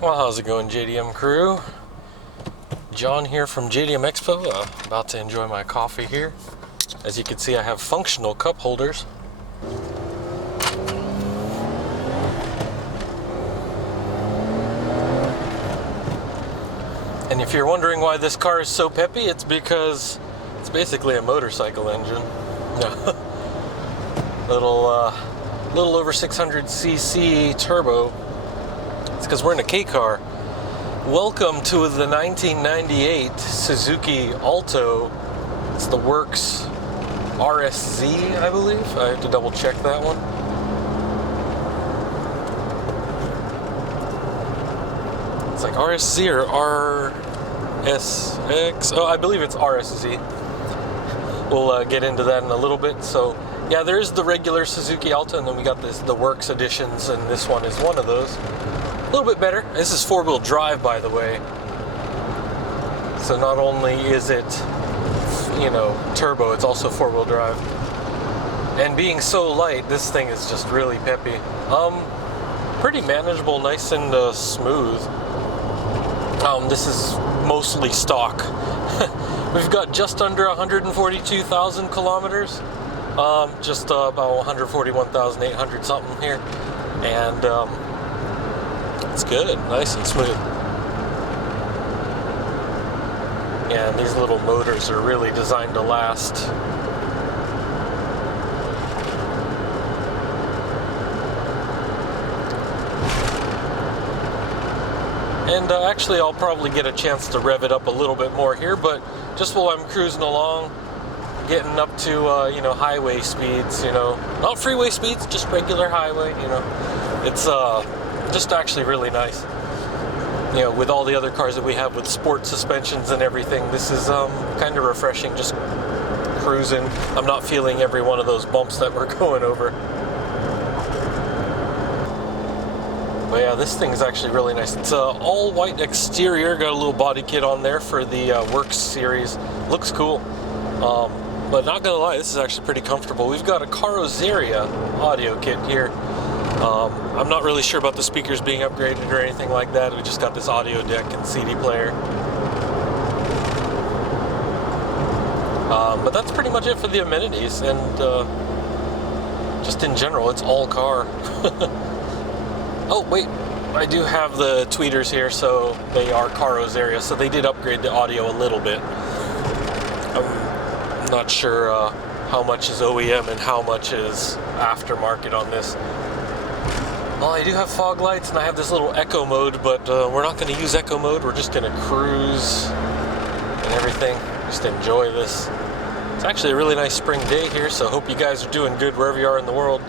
Well, how's it going, JDM crew? John here from JDM EXPO, about to enjoy my coffee here. As you can see, I have functional cup holders. And if you're wondering why this car is so peppy, it's because it's basically a motorcycle engine. little over 600cc turbo. It's because we're in a K car. Welcome to the 1998 Suzuki Alto. It's the Works RSZ, I believe. I have to double check that one. It's like RSZ or RSX. Oh, I believe it's RSZ. We'll get into that in a little bit. So, yeah, there is the regular Suzuki Alto, and then we got the Works editions, and this one is one of those. A little bit better. This is four-wheel drive, by the way. So not only is it, turbo, it's also four-wheel drive. And being so light, this thing is just really peppy. Pretty manageable, nice and smooth. This is mostly stock. We've got just under 142,000 kilometers. Just about 141,800 something here. And it's good, nice and smooth. Yeah, and these little motors are really designed to last. And actually, I'll probably get a chance to rev it up a little bit more here, but just while I'm cruising along, getting up to, highway speeds, not freeway speeds, just regular highway, it's just actually really nice. With all the other cars that we have with sport suspensions and everything, this is kind of refreshing, just cruising. I'm not feeling every one of those bumps that we're going over. But yeah, this thing is actually really nice. It's all white exterior, got a little body kit on there for the Works series. Looks cool. But not gonna lie, this is actually pretty comfortable. We've got a Carrozzeria audio kit here. I'm not really sure about the speakers being upgraded or anything like that. We just got this audio deck and CD player. But that's pretty much it for the amenities, and just in general, it's all car. Oh, wait, I do have the tweeters here, so they are Carrozzeria, so they did upgrade the audio a little bit. I'm not sure how much is OEM and how much is aftermarket on this. Well, I do have fog lights, and I have this little echo mode, but we're not going to use echo mode. We're just going to cruise and everything. Just enjoy this. It's actually a really nice spring day here, so I hope you guys are doing good wherever you are in the world.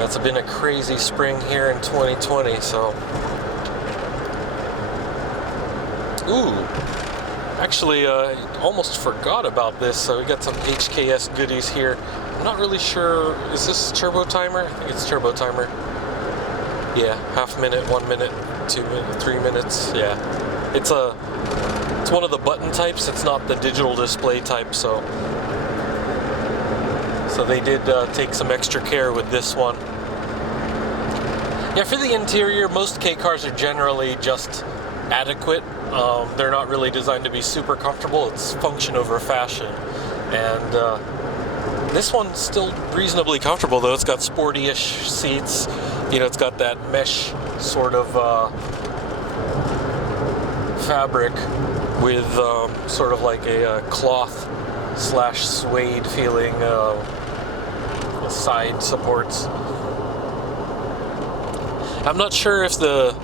It's been a crazy spring here in 2020, so... Ooh! Actually, almost forgot about this, so we got some HKS goodies here. I'm not really sure, is this turbo timer? I think it's turbo timer. Yeah, half minute, 1 minute, 2 minutes, 3 minutes, yeah. It's one of the button types, it's not the digital display type, so they did take some extra care with this one. Yeah, for the interior, most K cars are generally just adequate. They're not really designed to be super comfortable. It's function over fashion. And this one's still reasonably comfortable, though. It's got sporty-ish seats. It's got that mesh sort of fabric with sort of like a cloth / suede feeling side supports. I'm not sure if the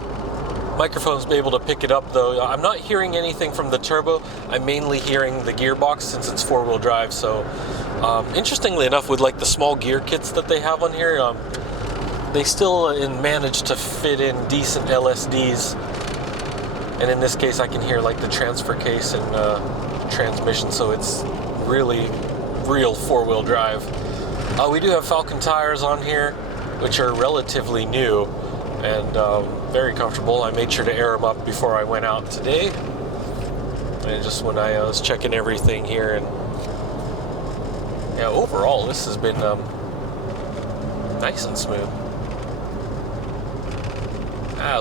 microphone's able to pick it up, though. I'm not hearing anything from the turbo. I'm mainly hearing the gearbox since it's four-wheel drive. So interestingly enough, with like the small gear kits that they have on here, they still manage to fit in decent LSDs. And in this case, I can hear like the transfer case and transmission, so it's really real four-wheel drive. We do have Falcon tires on here, which are relatively new and very comfortable. I made sure to air them up before I went out today, and just when I was checking everything here. And yeah, overall, this has been nice and smooth.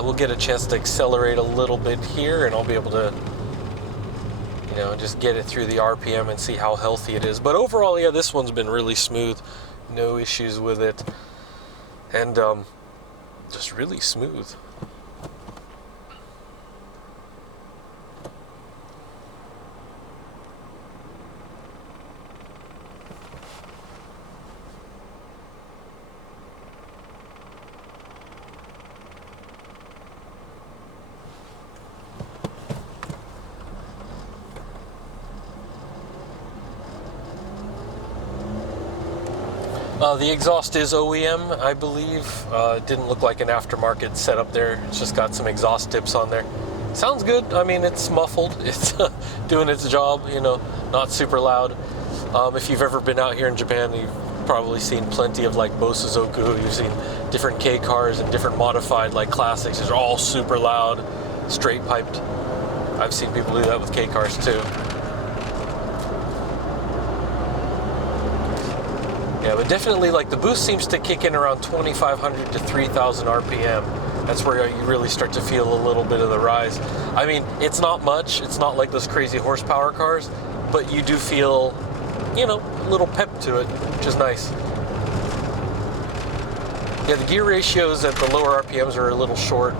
we'll get a chance to accelerate a little bit here, and I'll be able to, you know, just get it through the RPM and see how healthy it is. But overall, yeah, this one's been really smooth. No issues with it. And just really smooth. The exhaust is OEM, I believe. It didn't look like an aftermarket setup there. It's just got some exhaust tips on there. Sounds good. I mean, it's muffled. It's doing its job, you know, not super loud. If you've ever been out here in Japan, you've probably seen plenty of like Bosuzoku. You've seen different K cars and different modified like classics. They're all super loud, straight piped. I've seen people do that with K cars too. Yeah, but definitely, like, the boost seems to kick in around 2,500 to 3,000 RPM. That's where you really start to feel a little bit of the rise. I mean, it's not much. It's not like those crazy horsepower cars, but you do feel, you know, a little pep to it, which is nice. Yeah, the gear ratios at the lower RPMs are a little short.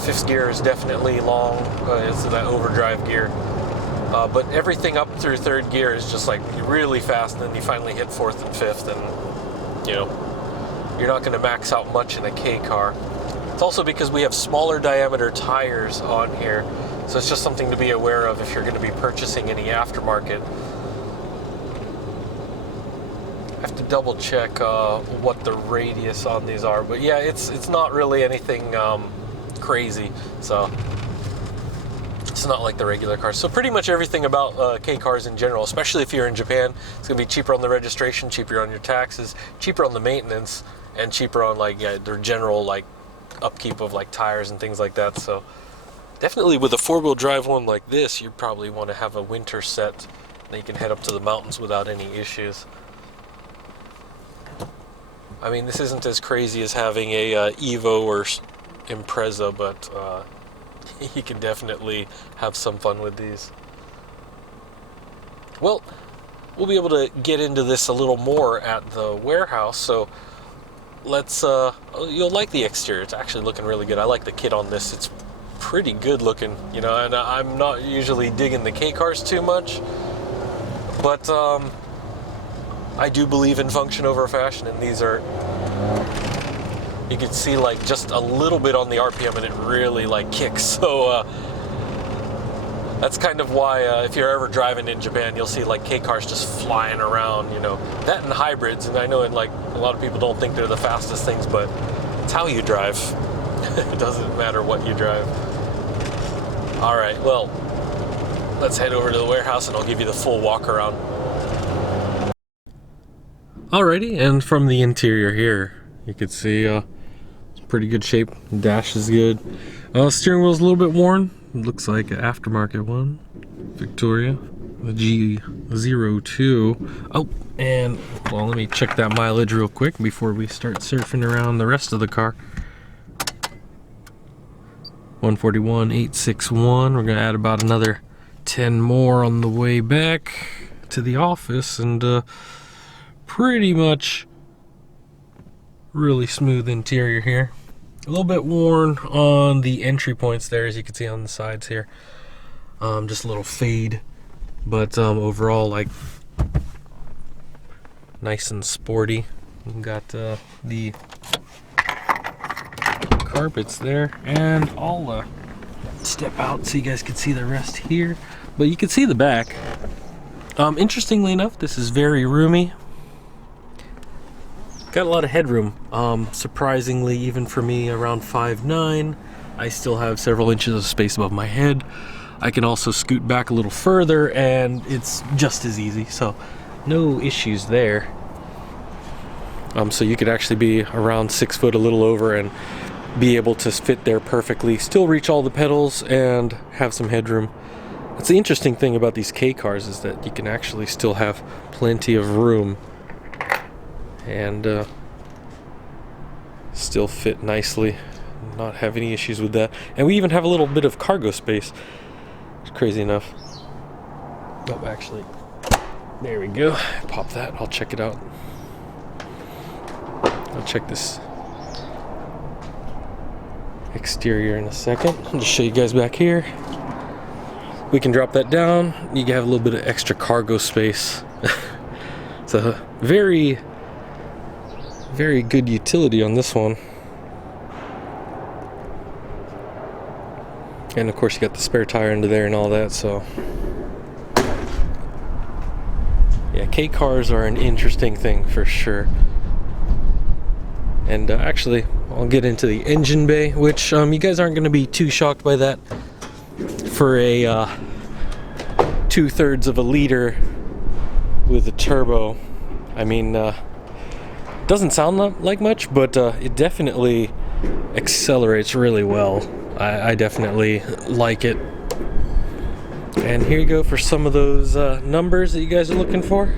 Fifth gear is definitely long. It's that overdrive gear. But everything up through third gear is just like really fast, and then you finally hit fourth and fifth, and you know, you're not going to max out much in a K car. It's also because we have smaller diameter tires on here, so it's just something to be aware of if you're going to be purchasing any aftermarket. I have to double check what the radius on these are, but yeah, it's not really anything crazy, so it's not like the regular cars. So pretty much everything about K cars in general, especially if you're in Japan, it's gonna be cheaper on the registration, cheaper on your taxes, cheaper on the maintenance, and cheaper on like their general like upkeep of like tires and things like that. So definitely with a four-wheel drive one like this, you probably want to have a winter set that you can head up to the mountains without any issues. I mean, this isn't as crazy as having a Evo or Impreza, but you can definitely have some fun with these. Well, we'll be able to get into this a little more at the warehouse, so let's, you'll like the exterior. It's actually looking really good. I like the kit on this. It's pretty good looking, you know, and I'm not usually digging the K cars too much, but I do believe in function over fashion, and these are, you can see like just a little bit on the RPM and it really like kicks. So that's kind of why if you're ever driving in Japan, you'll see like K cars just flying around, you know, that and hybrids. And I know like a lot of people don't think they're the fastest things, but it's how you drive. It doesn't matter what you drive. All right, well, let's head over to the warehouse and I'll give you the full walk around. Alrighty, and from the interior here, you can see it's pretty good shape. The dash is good. Steering wheel's a little bit worn. It looks like an aftermarket one. Victoria, the G02. Oh, and well, let me check that mileage real quick before we start surfing around the rest of the car. 141,861. We're gonna add about another 10 more on the way back to the office, and pretty much really smooth interior here. A little bit worn on the entry points there, as you can see on the sides here. Just a little fade, but overall, like, nice and sporty. We've got the carpets there, and I'll step out so you guys can see the rest here. But you can see the back. Interestingly enough, this is very roomy. Got a lot of headroom. Surprisingly, even for me, around 5'9", I still have several inches of space above my head. I can also scoot back a little further, and it's just as easy, so no issues there. So you could actually be around 6 foot, a little over, and be able to fit there perfectly, still reach all the pedals, and have some headroom. That's the interesting thing about these K cars, is that you can actually still have plenty of room and still fit nicely not have any issues with that. And we even have a little bit of cargo space. It's crazy enough. Oh, actually, there we go. Pop that. I'll check it out. I'll check this exterior in a second. I'll just show you guys back here. We can drop that down. You can have a little bit of extra cargo space. It's a very, very good utility on this one. And of course you got the spare tire under there and all that, so yeah, K cars are an interesting thing for sure. And actually, I'll get into the engine bay, which you guys aren't going to be too shocked by that for a 2/3 of a liter with a turbo. I mean, doesn't sound like much, but it definitely accelerates really well. I definitely like it. And here you go for some of those numbers that you guys are looking for.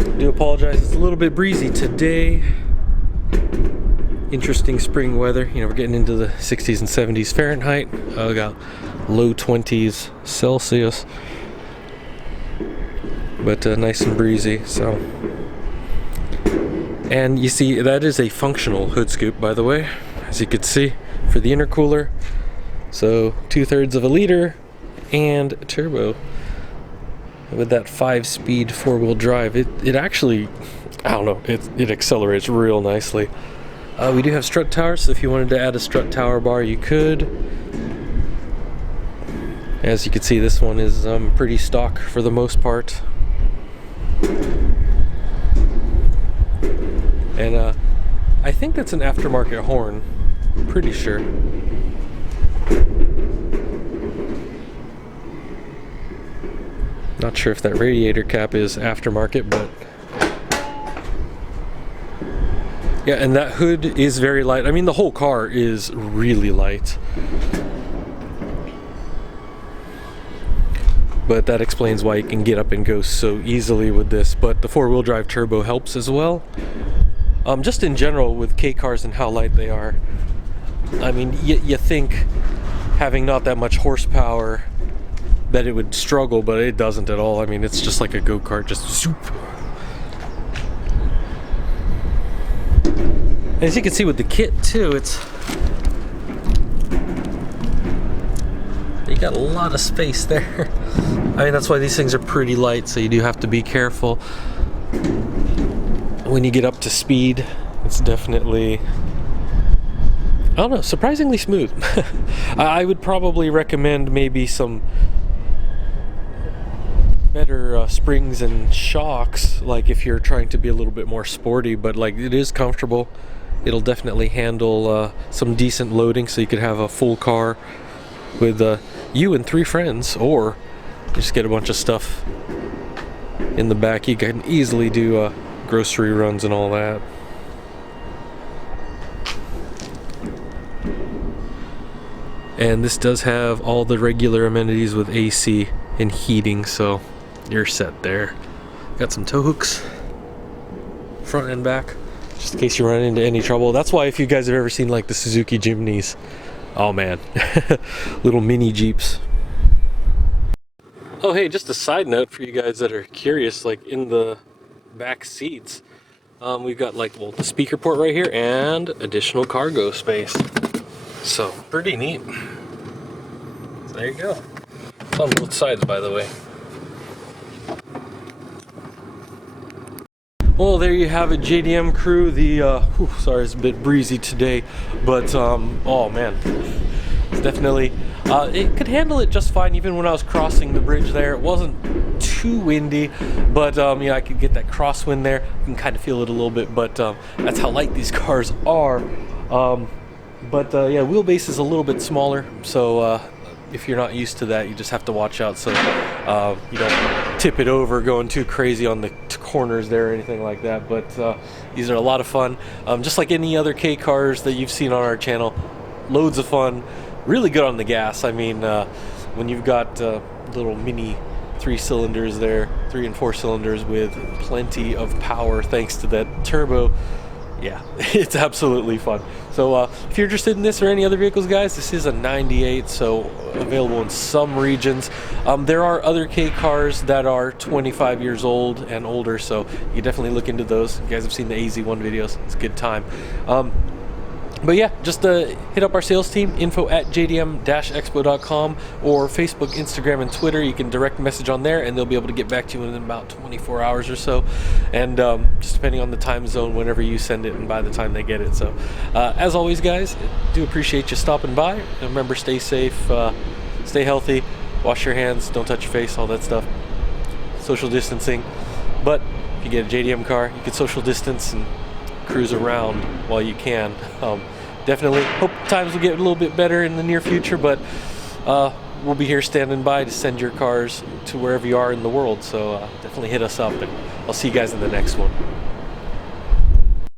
I do apologize, it's a little bit breezy today. Interesting spring weather. You know, we're getting into the 60s and 70s Fahrenheit. We got low 20s Celsius. But nice and breezy, so. And you see, that is a functional hood scoop, by the way, as you can see, for the intercooler. So 2/3 of a liter and turbo with that 5-speed 4-wheel drive. It actually, I don't know, it accelerates real nicely. We do have strut towers, so if you wanted to add a strut tower bar, you could. As you can see, this one is pretty stock for the most part. And I think that's an aftermarket horn, pretty sure. Not sure if that radiator cap is aftermarket, but yeah, and that hood is very light. I mean, the whole car is really light. But that explains why you can get up and go so easily with this. But the 4-wheel drive turbo helps as well. Just in general with K cars and how light they are. I mean, you think having not that much horsepower that it would struggle, but it doesn't at all. I mean, it's just like a go-kart, just zoop. As you can see with the kit too, you got a lot of space there. I mean, that's why these things are pretty light, so you do have to be careful. When you get up to speed, it's definitely, I don't know, surprisingly smooth. I would probably recommend maybe some better springs and shocks, like if you're trying to be a little bit more sporty, but like it is comfortable. It'll definitely handle some decent loading, so you could have a full car with you and 3 friends, or just get a bunch of stuff in the back. You can easily do grocery runs and all that. And this does have all the regular amenities with AC and heating, so you're set there. Got some tow hooks, front and back, just in case you run into any trouble. That's why if you guys have ever seen like the Suzuki Jimneys, oh man, little mini Jeeps. Oh hey, just a side note for you guys that are curious, like in the back seats, we've got like, well, the speaker port right here and additional cargo space. So pretty neat. So there you go. It's on both sides, by the way. Well, there you have it, JDM crew. The sorry, it's a bit breezy today, but oh man, it's definitely it could handle it just fine. Even when I was crossing the bridge there, it wasn't too windy, but yeah, I could get that crosswind there. You can kind of feel it a little bit, but that's how light these cars are. But yeah, wheelbase is a little bit smaller, so if you're not used to that, you just have to watch out so you don't tip it over going too crazy on the corners there or anything like that. But these are a lot of fun, just like any other K cars that you've seen on our channel. Loads of fun, really good on the gas. I mean, when you've got little mini 3 cylinders there, 3 and 4 cylinders with plenty of power thanks to that turbo, yeah, it's absolutely fun. So if you're interested in this or any other vehicles, guys, this is a 98, so available in some regions. There are other K cars that are 25 years old and older, so you definitely look into those. You guys have seen the AZ1 videos. It's a good time. But yeah, just hit up our sales team, info@jdm-expo.com, or Facebook, Instagram, and Twitter. You can direct message on there, and they'll be able to get back to you in about 24 hours or so. And just depending on the time zone, whenever you send it and by the time they get it. So as always, guys, do appreciate you stopping by. And remember, stay safe, stay healthy, wash your hands, don't touch your face, all that stuff. Social distancing. But if you get a JDM car, you can social distance and cruise around while you can. Definitely hope times will get a little bit better in the near future, but we'll be here standing by to send your cars to wherever you are in the world. So definitely hit us up, and I'll see you guys in the next one.